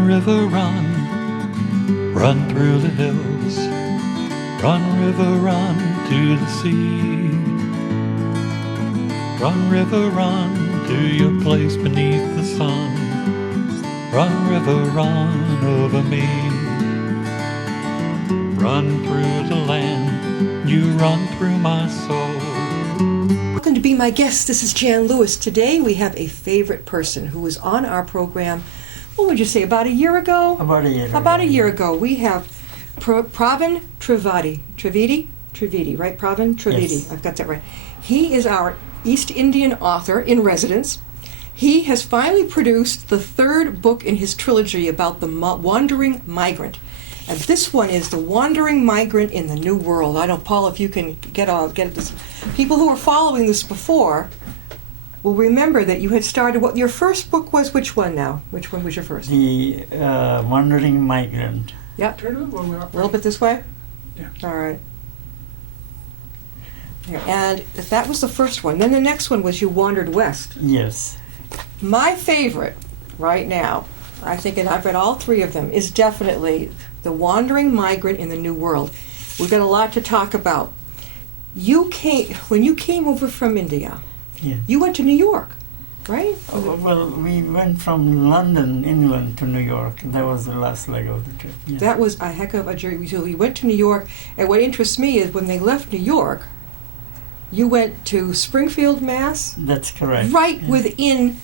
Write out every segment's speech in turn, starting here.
Run, river, run, run through the hills. Run, river, run to the sea. Run, river, run to your place beneath the sun. Run, river, run over me. Run through the land, you run through my soul. Welcome to Be My Guest. This is Jan Lewis. Today we have a favorite person who was on our program, what would you say, about a year ago? About a year ago. About a year ago. We have Pravin Trivedi, right? Pravin Trivedi. Yes. I've got that right. He is our East Indian author in residence. He has finally produced the third book in his trilogy about the Wandering Migrant. And this one is the Wandering Migrant in the New World. I don't, Paul, if you can get this. People who were following this before will remember that you had started, what your first book was, which one now? Which one was your first? The Wandering Migrant. Yeah. Turn it a little bit this way? Yeah. All right. Yeah, and that was the first one. Then the next one was You Wandered West. Yes. My favorite right now, I think, and I've read all three of them, is definitely The Wandering Migrant in the New World. We've got a lot to talk about. When you came over from India, Yeah. you went to New York, right? Well, we went from London, England, to New York. That was the last leg of the trip. Yeah. That was a heck of a journey. So we went to New York, and what interests me is when they left New York, you went to Springfield, Mass. That's correct. Right Yeah. within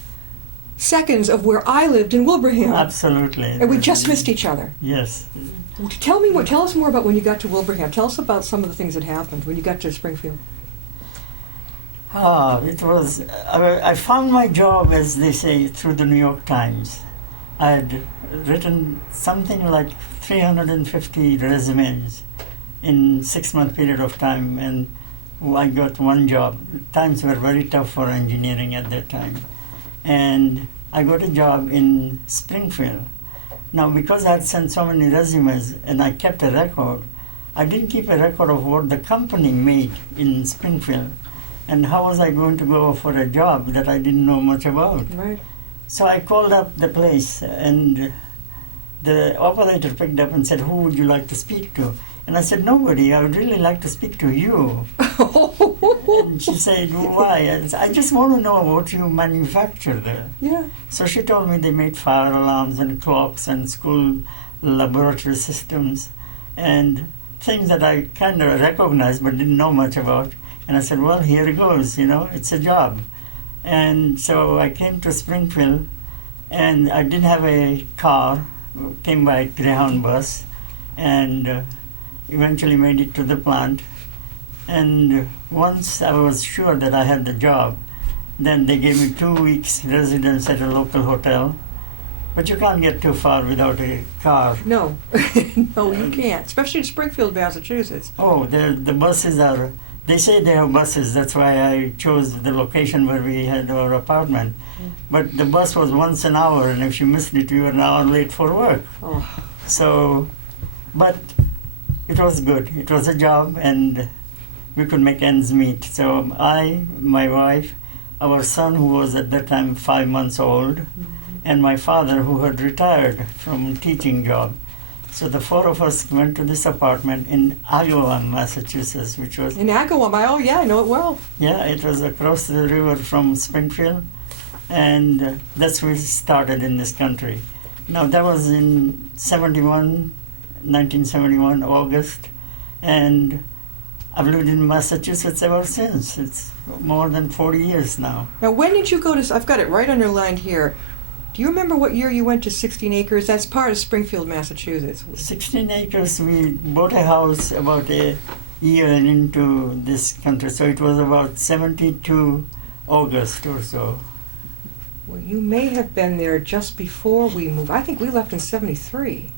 seconds of where I lived in Wilbraham. Absolutely. And we just missed each other. Yes. Tell us more about when you got to Wilbraham. Tell us about some of the things that happened when you got to Springfield. It was, I found my job, as they say, through the New York Times. I had written something like 350 resumes in 6-month period of time, and I got one job. Times were very tough for engineering at that time. And I got a job in Springfield. Now, because I had sent so many resumes and I kept a record, I didn't keep a record of what the company made in Springfield. And how was I going to go for a job that I didn't know much about? Right. So I called up the place, and the operator picked up and said, "Who would you like to speak to?" And I said, "Nobody. I would really like to speak to you." And she said, "Why?" I said, "I just want to know what you manufacture there." Yeah. So she told me they made fire alarms and clocks and school laboratory systems and things that I kind of recognized but didn't know much about. And I said, "Well, here it goes, it's a job." And so I came to Springfield, and I didn't have a car, came by Greyhound bus, and eventually made it to the plant. And once I was sure that I had the job, then they gave me 2 weeks residence at a local hotel. But you can't get too far without a car. No. No, you can't. Especially in Springfield, Massachusetts. Oh, the buses are, they say they have buses. That's why I chose the location where we had our apartment. But the bus was once an hour, and if you missed it, you were an hour late for work. Oh. So, but it was good. It was a job, and we could make ends meet. So I, my wife, our son, who was at that time 5 months old, and my father, who had retired from teaching job. So the four of us went to this apartment in Agawam, Massachusetts, which was... In Agawam, oh yeah, I know it well. Yeah, it was across the river from Springfield, and that's where we started in this country. Now, that was in 1971, August, and I've lived in Massachusetts ever since. It's more than 40 years now. Now, when did you go to, I've got it right underlined here. Do you remember what year you went to 16 Acres? That's part of Springfield, Massachusetts. 16 Acres, we bought a house about a year into this country, so it was about 72 August or so. Well, you may have been there just before we moved. I think we left in 73.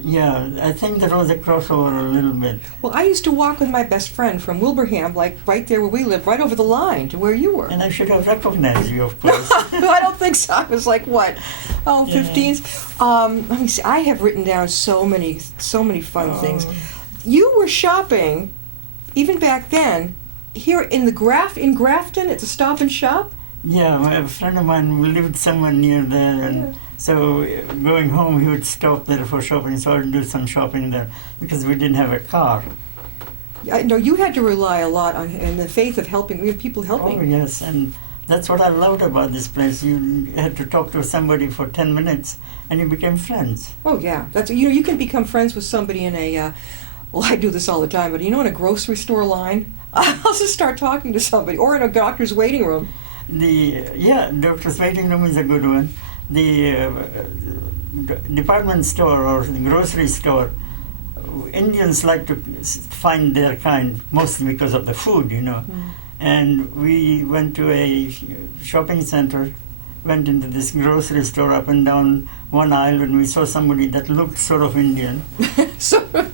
Yeah, I think there was a crossover a little bit. Well, I used to walk with my best friend from Wilbraham, like right there where we lived, right over the line to where you were. And I should have recognized you, of course. No, I don't think so. I was like, what? Oh, Yeah. 15s. Let me see. I have written down so many fun things. You were shopping, even back then, here in Grafton at the Stop and Shop. Yeah, a friend of mine lived somewhere near there, and So going home, he would stop there for shopping, so I'd do some shopping there because we didn't have a car. I know you had to rely a lot on in the faith of helping. We have people helping. Oh yes, and that's what I loved about this place. You had to talk to somebody for 10 minutes, and you became friends. Oh yeah, that's you can become friends with somebody in a. Well, I do this all the time, but in a grocery store line, I'll just start talking to somebody, or in a doctor's waiting room. Doctor's waiting room is a good one. The department store or the grocery store, Indians like to find their kind, mostly because of the food, And we went to a shopping center, went into this grocery store up and down one aisle, and we saw somebody that looked sort of Indian.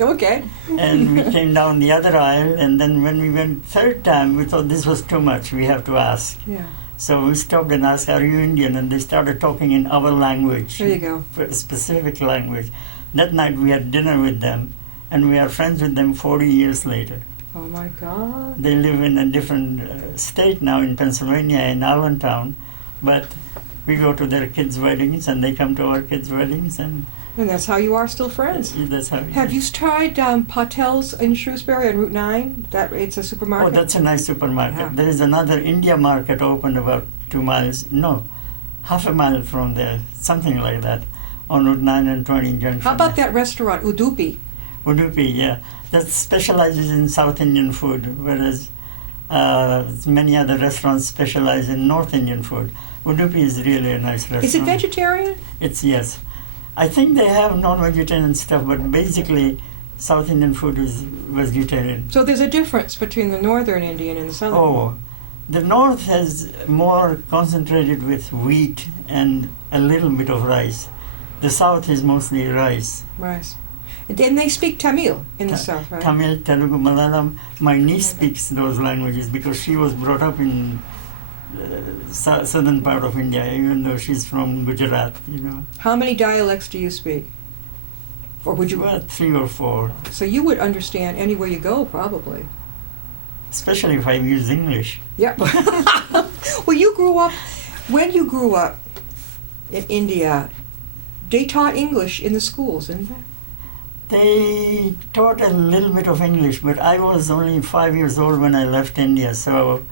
Okay. And we came down the other aisle, and then when we went third time, we thought this was too much, we have to ask. Yeah. So we stopped and asked, "Are you Indian?" And they started talking in our language. There you go. A specific language. That night we had dinner with them, and we are friends with them 40 years later. Oh my God. They live in a different state now in Pennsylvania, in Allentown, but we go to their kids' weddings, and they come to our kids' weddings, and that's how you are still friends. That's how. Have you tried Patel's in Shrewsbury on Route 9? It's a supermarket. Oh, that's a nice supermarket. Yeah. There is another India market opened about 2 miles, no, half a mile from there, something like that, on Route 9 and 20 Junction. How about that restaurant, Udupi? Udupi, yeah. That specializes in South Indian food, whereas many other restaurants specialize in North Indian food. Udupi is really a nice restaurant. Is it vegetarian? Yes. I think they have non-vegetarian stuff, but basically South Indian food is vegetarian. So there's a difference between the northern Indian and the southern? Oh, the north has more concentrated with wheat and a little bit of rice. The south is mostly rice. Rice. And they speak Tamil in the south, right? Tamil, Telugu, Malayalam. My niece speaks those languages because she was brought up in southern part of India, even though she's from Gujarat, How many dialects do you speak? Or would you? Well, 3 or 4. So you would understand anywhere you go, probably. Especially if I use English. Yep. Well, when you grew up in India, they taught English in the schools, didn't they? They taught a little bit of English, but I was only 5 years old when I left India, so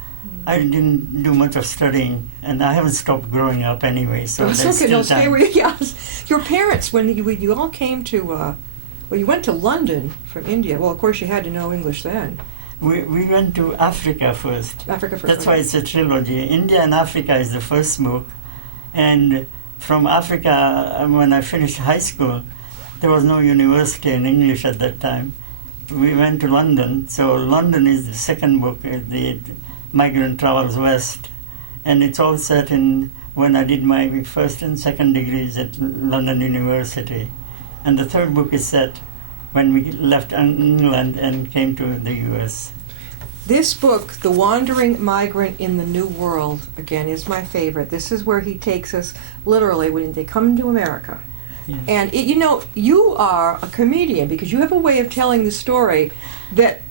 I didn't do much of studying, and I haven't stopped growing up anyway, so there's still time. Yes. Your parents, when you all came to, you went to London from India. Well, of course, you had to know English then. We went to Africa first. Africa first. That's why it's a trilogy. India and Africa is the first book, and from Africa, when I finished high school, there was no university in English at that time. We went to London, so London is the second book, the Migrant Travels West, and it's all set in when I did my first and second degrees at London University. And the third book is set when we left England and came to the US. This book, The Wandering Migrant in the New World, again, is my favorite. This is where he takes us literally when they come to America. Yeah. And, you are a comedian because you have a way of telling the story that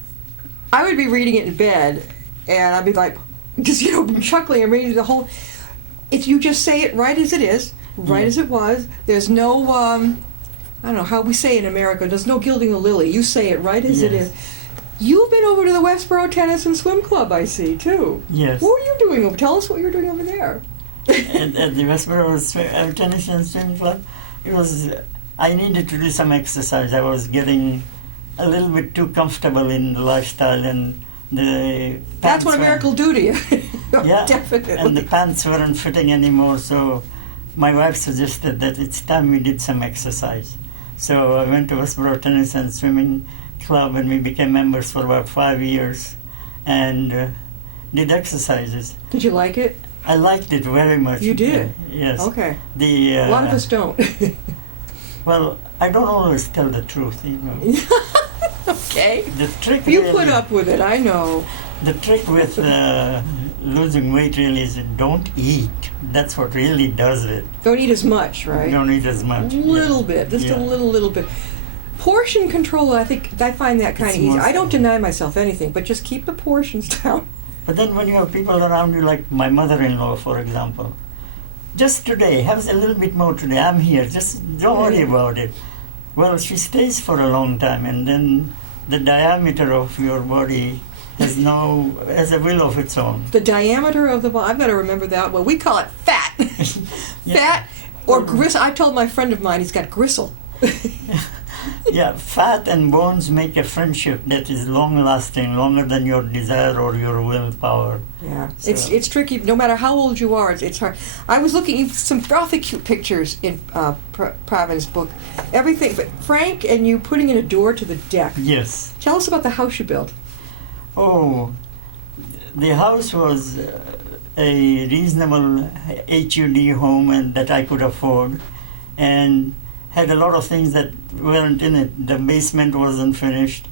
I would be reading it in bed and I'd be like, just, chuckling and reading the whole... You just say it right as it is, right as it was. There's no, I don't know how we say in America, there's no gilding the lily. You say it right as it is. You've been over to the Westboro Tennis and Swim Club, I see, too. Yes. What were you doing? Tell us what you were doing over there. At the Westboro Tennis and Swim Club, I needed to do some exercise. I was getting a little bit too comfortable in the lifestyle, and the That's what America will do to you. Yeah, definitely. And the pants weren't fitting anymore, so my wife suggested that it's time we did some exercise. So I went to Westboro Tennis and Swimming Club, and we became members for about 5 years, and did exercises. Did you like it? I liked it very much. You did? Yes. Okay. A lot of us don't. Well, I don't always tell the truth, Okay. The trick You really, put up with it, I know. The trick with losing weight really is don't eat. That's what really does it. Don't eat as much, right? Don't eat as much. Little bit, just a little bit. Portion control, I find that kind of easy. I don't deny myself anything, but just keep the portions down. But then when you have people around you, like my mother-in-law, for example, just today, have a little bit more today. I'm here. Just don't worry about it. Well, she stays for a long time, and then the diameter of your body has a will of its own. The diameter of the body, I've got to remember that. Well, we call it fat. Yeah. Fat or gristle. I told my friend of mine he's got gristle. Yeah, fat and bones make a friendship that is long-lasting, longer than your desire or your willpower. Yeah, So- it's tricky. No matter how old you are, it's hard. I was looking at some frothy cute pictures in Pravin's book. Everything, but Frank and you putting in a door to the deck. Yes. Tell us about the house you built. Oh, the house was a reasonable HUD home and that I could afford, and had a lot of things that weren't in it. The basement wasn't finished.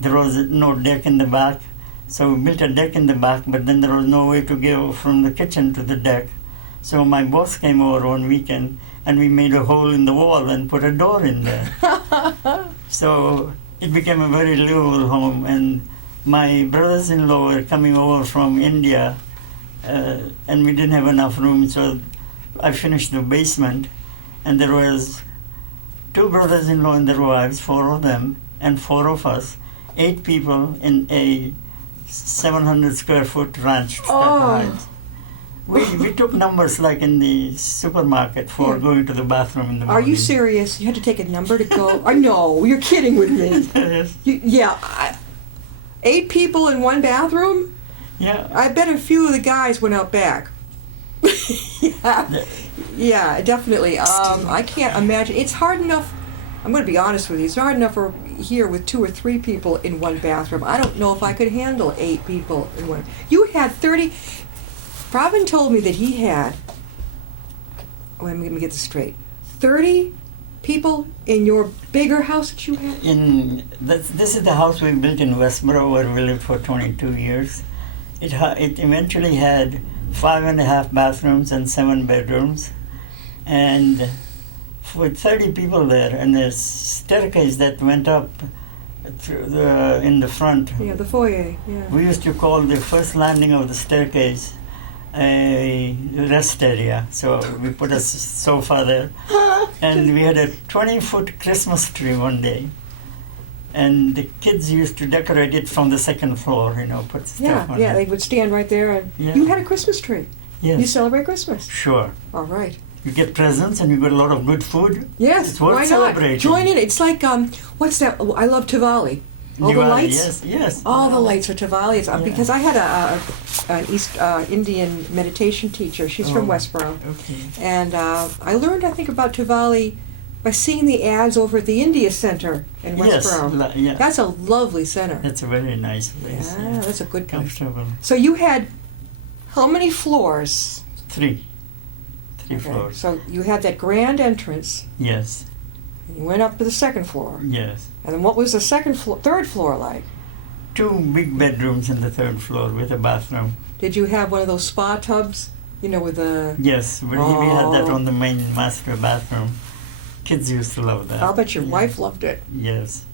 There was no deck in the back. So we built a deck in the back, but then there was no way to go from the kitchen to the deck. So my boss came over one weekend and we made a hole in the wall and put a door in there. So it became a very livable home, and my brothers-in-law were coming over from India and we didn't have enough room, so I finished the basement, and there was 2 brothers-in-law and their wives, 4 of them, and 4 of us, 8 people in a 700 square foot ranch. Oh. We took numbers like in the supermarket for going to the bathroom in the morning. Are you serious? You had to take a number to go? I know, you're kidding with me. Yes. Yeah, 8 people in one bathroom? Yeah. I bet a few of the guys went out back. Yeah, definitely. I can't imagine. It's hard enough. I'm going to be honest with you. It's hard enough for here with 2 or 3 people in one bathroom. I don't know if I could handle 8 people in one. You had 30. Pravin told me that he had. Let me get this straight. 30 people in your bigger house that you had. This is the house we built in Westboro, where we lived for 22 years. It eventually had 5.5 bathrooms and 7 bedrooms, and with 30 people there, and a staircase that went up through in the front. Yeah, the foyer. Yeah. We used to call the first landing of the staircase a rest area. So we put a sofa there, and we had a 20-foot Christmas tree one day. And the kids used to decorate it from the second floor, put stuff on Yeah, it. they would stand right there. And Yeah. You had a Christmas tree. Yes. You celebrate Christmas. Sure. All right. You get presents and you get a lot of good food. Yes, It's worth why celebrating. not? Join in. It's like, what's that? Oh, I love Diwali. All the Diwali, lights? Yes. All the lights are Diwali. It's, Yeah. Because I had an East Indian meditation teacher. She's from Westboro. Okay. And I learned, I think, about Diwali by seeing the ads over at the India Center in Westboro. Yes. Yeah. That's a lovely center. That's a very nice place. Yeah, that's a good place. Comfortable. So you had how many floors? 3 Okay, floors. so you had that grand entrance, Yes. and you went up to the second floor. Yes. And then what was the third floor like? 2 big bedrooms in the 3rd floor with a bathroom. Did you have one of those spa tubs, with a... Yes, but we had that on the main master bathroom. Kids used to love that. I'll bet your Yeah. wife loved it. Yes.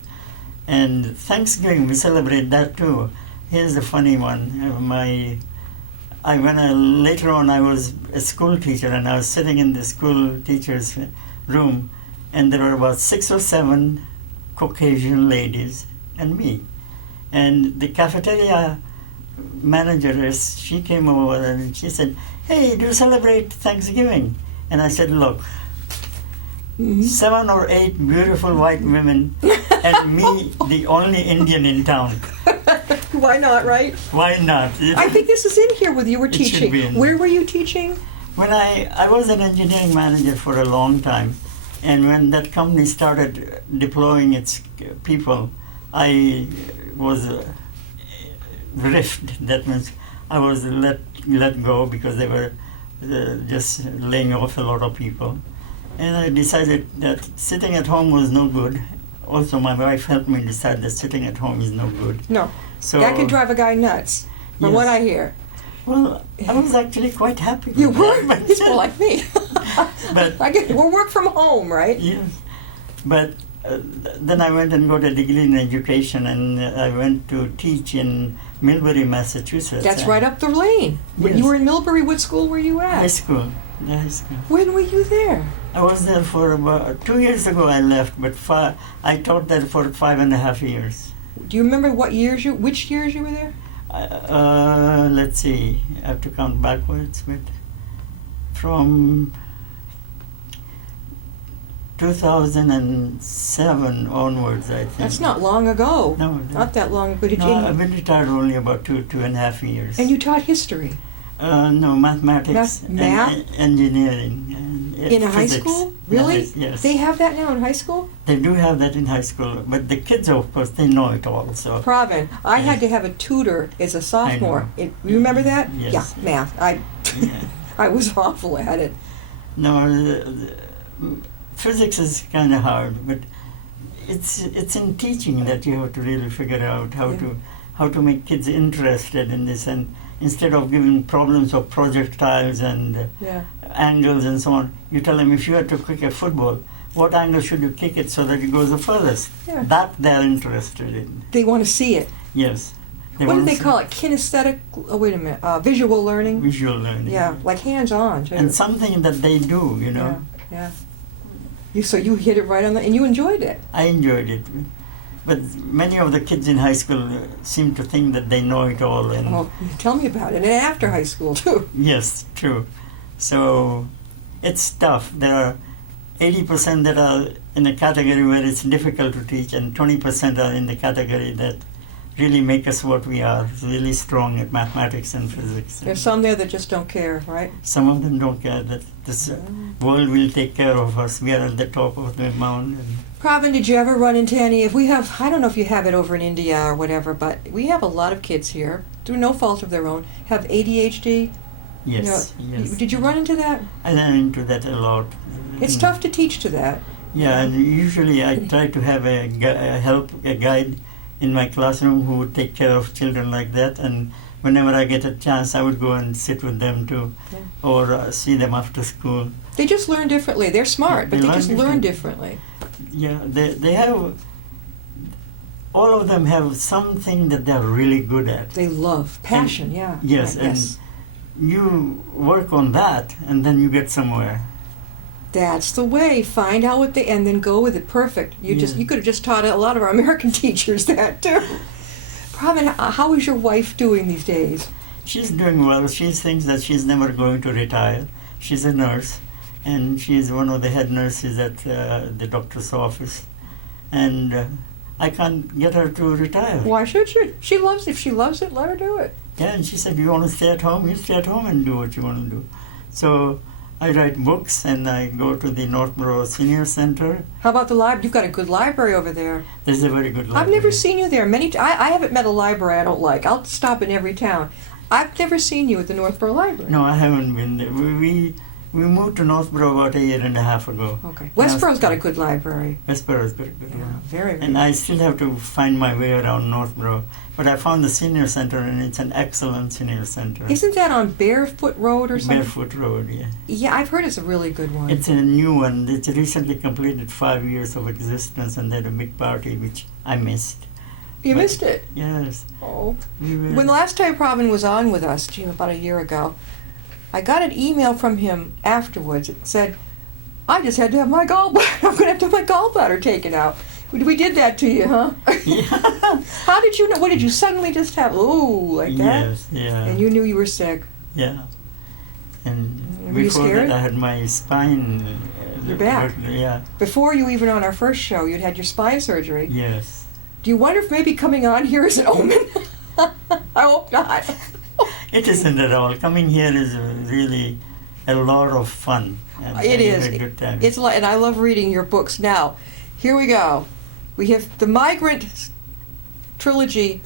And Thanksgiving, we celebrate that too. Here's the funny one. Later on, I was a school teacher, and I was sitting in the school teacher's room, and there were about 6 or 7 Caucasian ladies and me. And the cafeteria manager, she came over and she said, "Hey, do you celebrate Thanksgiving?" And I said, "Look, 7 or 8 beautiful white women and me, the only Indian in town. Why not, right? Why not?" I think this is in here with you were It should teaching. be in. Where were you teaching? When I was an engineering manager for a long time, and when that company started deploying its people, I was riffed. That means I was let go because they were just laying off a lot of people. And I decided that sitting at home was no good. Also, my wife helped me decide that sitting at home is no good. No. So That can drive a guy nuts, from Yes. what I hear. Well, I was actually quite happy with You that, were? but- He's more like me. But- We'll work from home, right? Yes, but then I went and got a degree in education, and I went to teach in Millbury, Massachusetts. That's right up the lane. When Yes. you were in Millbury, what school were you at? High school. The high school. When were you there? I was there for about 2 years ago. I left, but I taught there for 5.5 years. Do you remember which years you were there? Let's see. I have to count backwards, but from 2007 onwards, I think. That's not long ago. No, Not that long ago. I've been retired only about 2.5 years. And you taught history? No, mathematics, Math? and engineering. And In a high physics. school? Really? Yes. They have that now in high school? They do have that in high school, but the kids, of course, they know it all. So Pravin, I had to have a tutor as a sophomore. You remember that? Yes. Yeah, math. yeah. I was awful at it. No, physics is kind of hard, but it's in teaching that you have to really figure out how to make kids interested in this, and instead of giving problems of projectiles and angles and so on, you tell them if you had to kick a football, what angle should you kick it so that it goes the furthest? Yeah. That they're interested in. They want to see it. Yes. What do they call it? Kinesthetic? Oh, wait a minute. Visual learning? Visual learning. Yeah, like hands-on, too. And something that they do, you know. Yeah. So you hit it right on and you enjoyed it. I enjoyed it. But many of the kids in high school seem to think that they know it all. And Oh, tell me about it. And after high school, too. yes, true. So it's tough. There are 80% that are in a category where it's difficult to teach, and 20% are in the category that really make us what we are, really strong at mathematics and physics. There's some there that just don't care, right? Some of them don't care that this world will take care of us. We are at the top of the mountain. Pravin, did you ever run into any? I don't know if you have it over in India or whatever, but we have a lot of kids here, through no fault of their own, have ADHD. Yes, yes. Did you run into that? I ran into that a lot. It's tough to teach to that. Yeah, and usually I try to have a guide in my classroom who would take care of children like that, and whenever I get a chance, I would go and sit with them too, or see them after school. They just learn differently. They're smart, but they just learn differently. Yeah, they have, all of them have something that they're really good at. They love passion, yeah. Yes, right, and you work on that, and then you get somewhere. That's the way. Find out what they, and then go with it. Perfect. You could have just taught a lot of our American teachers that too. Pravin, how is your wife doing these days? She's doing well. She thinks that she's never going to retire. She's a nurse, and she's one of the head nurses at the doctor's office. And I can't get her to retire. Why should she? If she loves it, let her do it. Yeah, and she said, you want to stay at home? You stay at home and do what you want to do. So I write books, and I go to the Northborough Senior Center. How about the library? You've got a good library over there. There's a very good library. I've never seen you there. I haven't met a library I don't like. I'll stop in every town. I've never seen you at the Northborough Library. No, I haven't been there. We moved to Northborough about 1.5 years ago. Okay. Westborough's got a good library. Westborough's got a good Yeah, one. very, very And I still have to find my way around Northborough. But I found the senior center, and it's an excellent senior center. Isn't that on Barefoot Road or something? Barefoot Road, yeah. Yeah, I've heard it's a really good one. It's a new one. It's recently completed 5 years of existence, and they had a big party, which I missed. You missed it? Yes. Oh. When the last time Pravin was on with us, about a year ago, I got an email from him afterwards. It said, I just had to have my gallbladder. I'm going to have to have my gallbladder taken out. We did that to you, huh? Yeah. How did you know? What did you suddenly just have? Ooh, like that? Yes, yeah. And you knew you were sick. Yeah. And Were you before scared? that, I had my spine. Your back? Yeah. Before you even on our first show, you'd had your spine surgery. Yes. Do you wonder if maybe coming on here is an omen? I hope not. It isn't at all. Coming here is really a lot of fun. And It I is. had a good time. It's like, and I love reading your books. Now, here we go. We have the Migrant trilogy,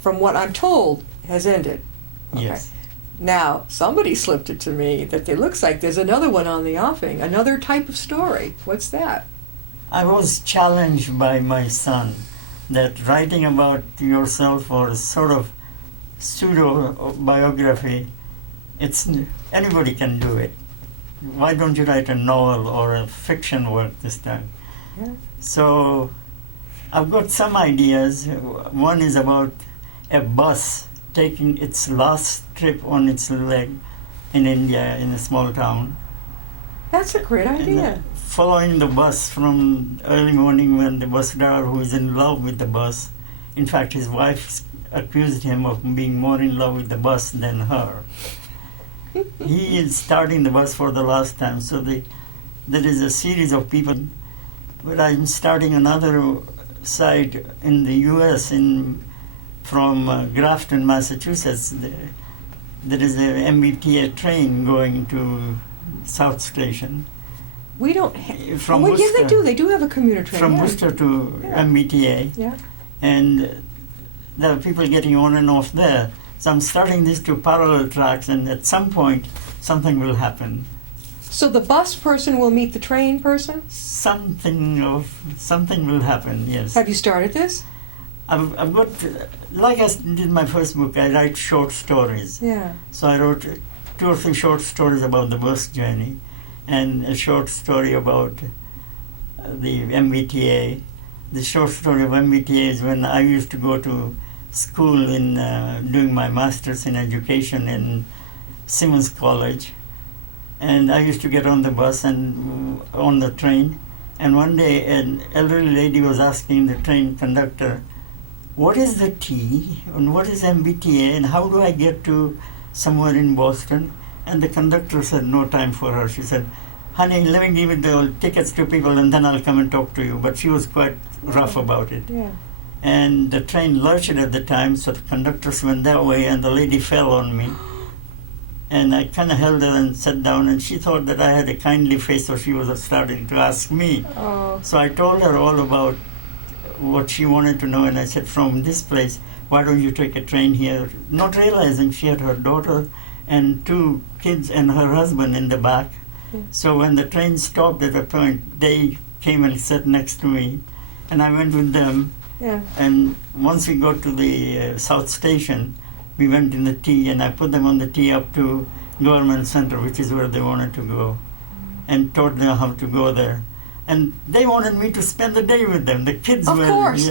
from what I'm told, has ended. Okay. Yes. Now, somebody slipped it to me that it looks like there's another one on the offing, another type of story. What's that? I was challenged by my son that writing about yourself or sort of pseudo biography, anybody can do it. Why don't you write a novel or a fiction work this time? Yeah. So I've got some ideas. One is about a bus taking its last trip on its leg in India, in a small town, That's a great idea. Following the bus from early morning when the bus driver, who is in love with the bus, in fact his wife accused him of being more in love with the bus than her. He is starting the bus for the last time, so there is a series of people. But I'm starting another site in the U.S. from Grafton, Massachusetts. There is a MBTA train going to South Station. We don't. From yes, they Worcester. do. They do have a commuter train. From yeah. Worcester to Yeah. MBTA. Yeah. And there are people getting on and off there. So I'm starting these two parallel tracks, and at some point, something will happen. So the bus person will meet the train person? Something will happen. Yes. Have you started this? I've got, like I did my first book, I write short stories. Yeah. So I wrote 2 or 3 short stories about the bus journey, and a short story about the MBTA. The short story of MBTA is when I used to go to school in doing my master's in education in Simmons College, and I used to get on the bus and on the train, and one day an elderly lady was asking the train conductor, what is the T and what is MBTA and how do I get to somewhere in Boston? And the conductor said no time for her. She said, honey, let me give you the tickets to people and then I'll come and talk to you. But she was quite rough about it. Yeah. And the train lurched at the time, so the conductors went that way and the lady fell on me. And I kind of held her and sat down, and she thought that I had a kindly face, so she was starting to ask me. Oh. So I told her all about what she wanted to know, and I said, from this place, why don't you take a train here? Not realizing she had her daughter and 2 kids and her husband in the back. Mm. So when the train stopped at a point, they came and sat next to me, and I went with them. Yeah. And once we got to the South Station, we went in the T, and I put them on the T up to Government Center, which is where they wanted to go, and taught them how to go there. And they wanted me to spend the day with them. The kids Of were... course.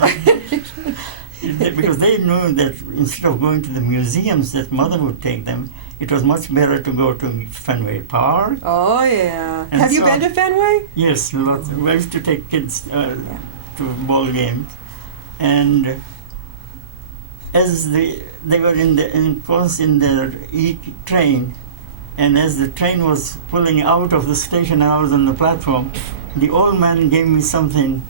Because they knew that instead of going to the museums that mother would take them, it was much better to go to Fenway Park. Oh, yeah. And Have you so- been to Fenway? Yes, lots. I used to take kids to ball games, and as they were in their train, and as the train was pulling out of the station, I was on the platform. The old man gave me something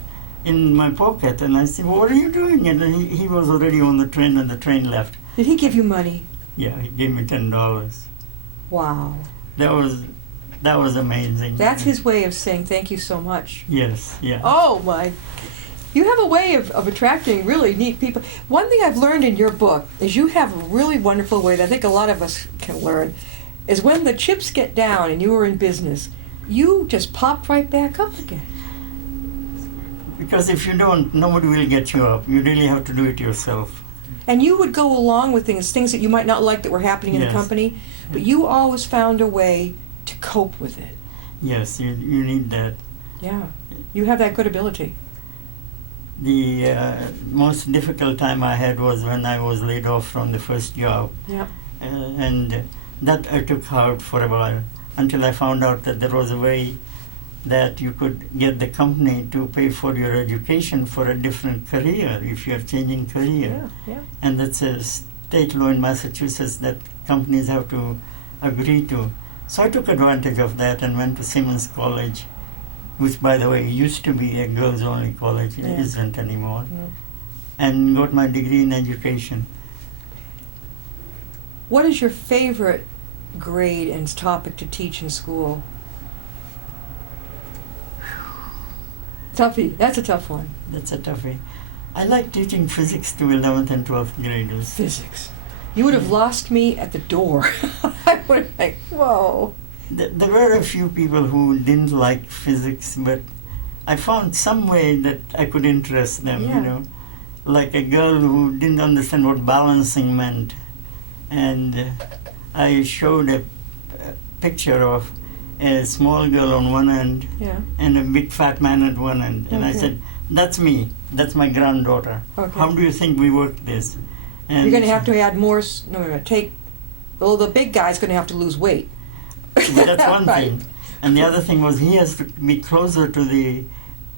in my pocket, and I said, "What are you doing?" And he was already on the train, and the train left. Did he give you money? Yeah, he gave me $10. Wow. That was amazing. That's his way of saying thank you so much. Yes, yeah. Oh, my. You have a way of attracting really neat people. One thing I've learned in your book is you have a really wonderful way that I think a lot of us can learn, is when the chips get down and you are in business, you just pop right back up again. Because if you don't, nobody will get you up. You really have to do it yourself. And you would go along with things that you might not like that were happening in the Yes. company, but you always found a way to cope with it. Yes, you need that. Yeah. You have that good ability. The most difficult time I had was when I was laid off from the first job. Yeah. And that I took hard for a while until I found out that there was a way that you could get the company to pay for your education for a different career if you're changing career. Yeah. And that's a state law in Massachusetts that companies have to agree to. So I took advantage of that and went to Simmons College, which, by the way, used to be a girls-only college. It Yeah. isn't anymore. Yeah. And got my degree in education. What is your favorite grade and topic to teach in school? Toughie. That's a tough one. That's a toughie. I like teaching physics to 11th and 12th graders. Physics. You would have lost me at the door. I would have like, whoa. There were a few people who didn't like physics, but I found some way that I could interest them, Yeah. you know. Like a girl who didn't understand what balancing meant. And I showed a picture of a small girl on one end Yeah. and a big fat man at one end. And I Okay. said, that's me. That's my granddaughter. Okay. How do you think we work this? And You're going to have to add more. No, take. Well, the big guy's going to have to lose weight. But that's one Right. thing. And the other thing was he has to be closer to the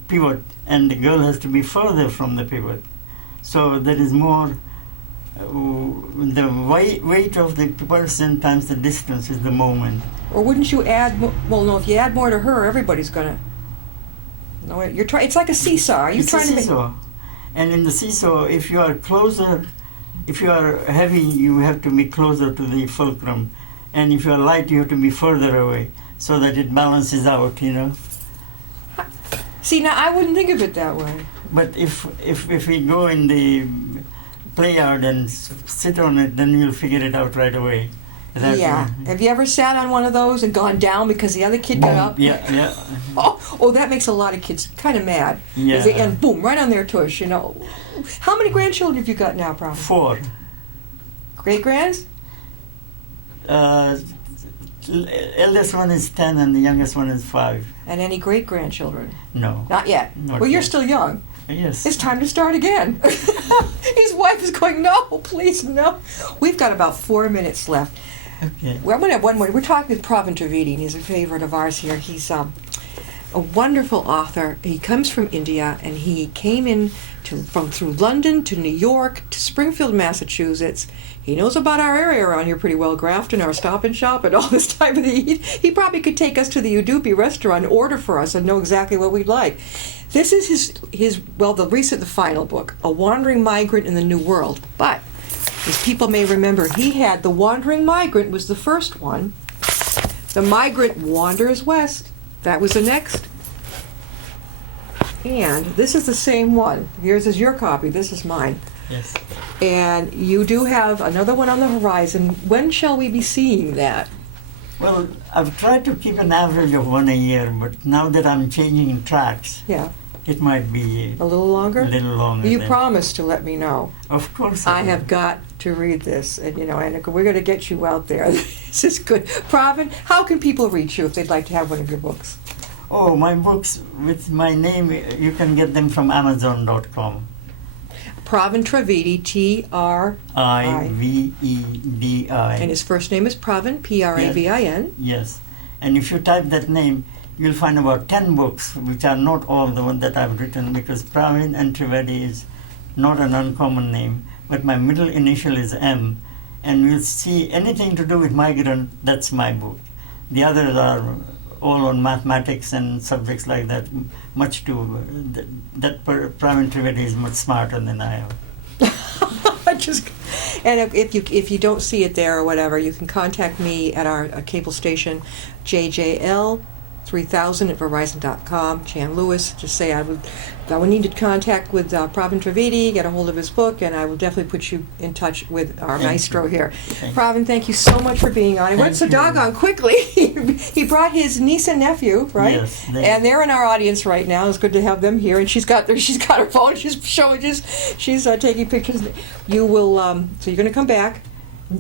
pivot, and the girl has to be further from the pivot. So there is more, the weight of the person times the distance is the moment. Or wouldn't you add? Well, no. If you add more to her, everybody's gonna. No, you're trying. It's like a seesaw. Are you It's trying a seesaw. And in the seesaw, if you are closer, if you are heavy, you have to be closer to the fulcrum. And if you are light, you have to be further away so that it balances out, you know. See, now I wouldn't think of it that way. But if we go in the play yard and sit on it, then you'll figure it out right away. Yeah. Have you ever sat on one of those and gone down because the other kid got up? Yeah, yeah. Oh, that makes a lot of kids kind of mad. Yeah. And boom, right on their tush, you know. How many grandchildren have you got now, probably? 4. Great-grands? Eldest one is 10 and the youngest one is 5. And any great-grandchildren? No. Not yet. Not Well, you're yet. still young. Yes. It's time to start again. His wife is going, no, please, no. We've got about 4 minutes left. Okay. Well, I'm going to have one more. We're talking with Pravin Trivedi, and he's a favorite of ours here. He's a wonderful author. He comes from India, and he came in through London to New York to Springfield, Massachusetts. He knows about our area around here pretty well, Grafton, our Stop and Shop, and all this type of thing. He probably could take us to the Udupi restaurant and order for us and know exactly what we'd like. This is the final book, A Wandering Migrant in the New World. But, as people may remember, he had The Wandering Migrant was the first one. The Migrant Wanders West. That was the next. And this is the same one. Yours is your copy. This is mine. Yes. And you do have another one on the horizon. When shall we be seeing that? Well, I've tried to keep an average of 1 a year, but now that I'm changing tracks, Yeah. it might be A little longer? a little longer. You than- promised to let me know. Of course. I will. have got to read this, and and we're going to get you out there. This is good. Pravin, how can people reach you if they'd like to have one of your books? Oh, my books with my name, you can get them from Amazon.com. Pravin Trivedi, Ivedi. and his first name is Pravin, Pravin. Yes. And if you type that name, you'll find about 10 books, which are not all the ones that I've written, because Pravin and Trivedi is not an uncommon name, but my middle initial is M. And you'll see anything to do with migrant, that's my book. The others are all on mathematics and subjects like that, much too. Pravin Trivedi is much smarter than I am. And if you don't see it there or whatever, you can contact me at our cable station, JJL3000 at Verizon.com. Jan Lewis, just say I would need to contact with Pravin Trivedi, get a hold of his book, and I will definitely put you in touch with our maestro here. Pravin, thank you so much for being on. He went so doggone quickly. He brought his niece and nephew, right? Yes. And they're in our audience right now. It's good to have them here. And she's got her phone. She's showing. She's taking pictures. You will. So you're going to come back.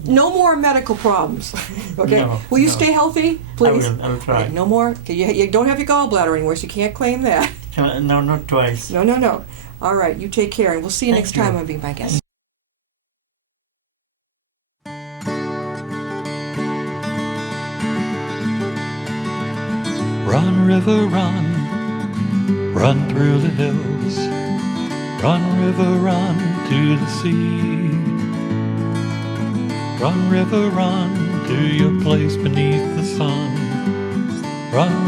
No more medical problems. Okay. No, Will you no. stay healthy, please? I'll try. Okay, no more. Okay, you don't have your gallbladder anymore, so you can't claim that. No, not twice. No. All right. You take care, and we'll see you Thank next you. time on Be My Guest. Run, river, run, run through the hills. Run, river, run to the sea. Run, river, run to your place beneath the sun. Run,